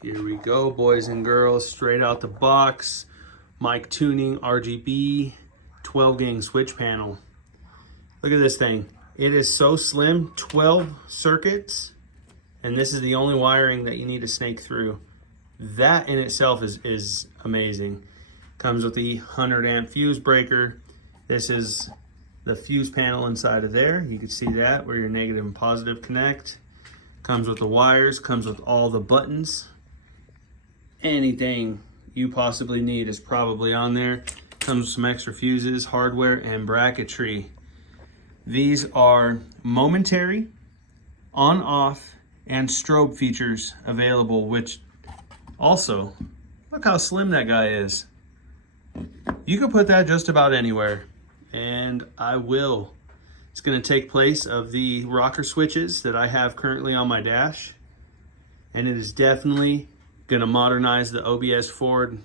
Here we go, boys and girls, straight out the box. Mictuning RGB 12 gang switch panel. Look at this thing. It is so slim, 12 circuits, and this is the only wiring that you need to snake through. That in itself is amazing. Comes with the 100 amp fuse breaker. This is the fuse panel inside of there. You can see that where your negative and positive connect. Comes with the wires, comes with all the buttons. Anything you possibly need is probably on there. Comes with some extra fuses, hardware, and bracketry. These are momentary, on, off, and strobe features available, which also, look how slim that guy is. You can put that just about anywhere, and I will. It's gonna take place of the rocker switches that I have currently on my dash, and it is definitely gonna modernize the OBS Ford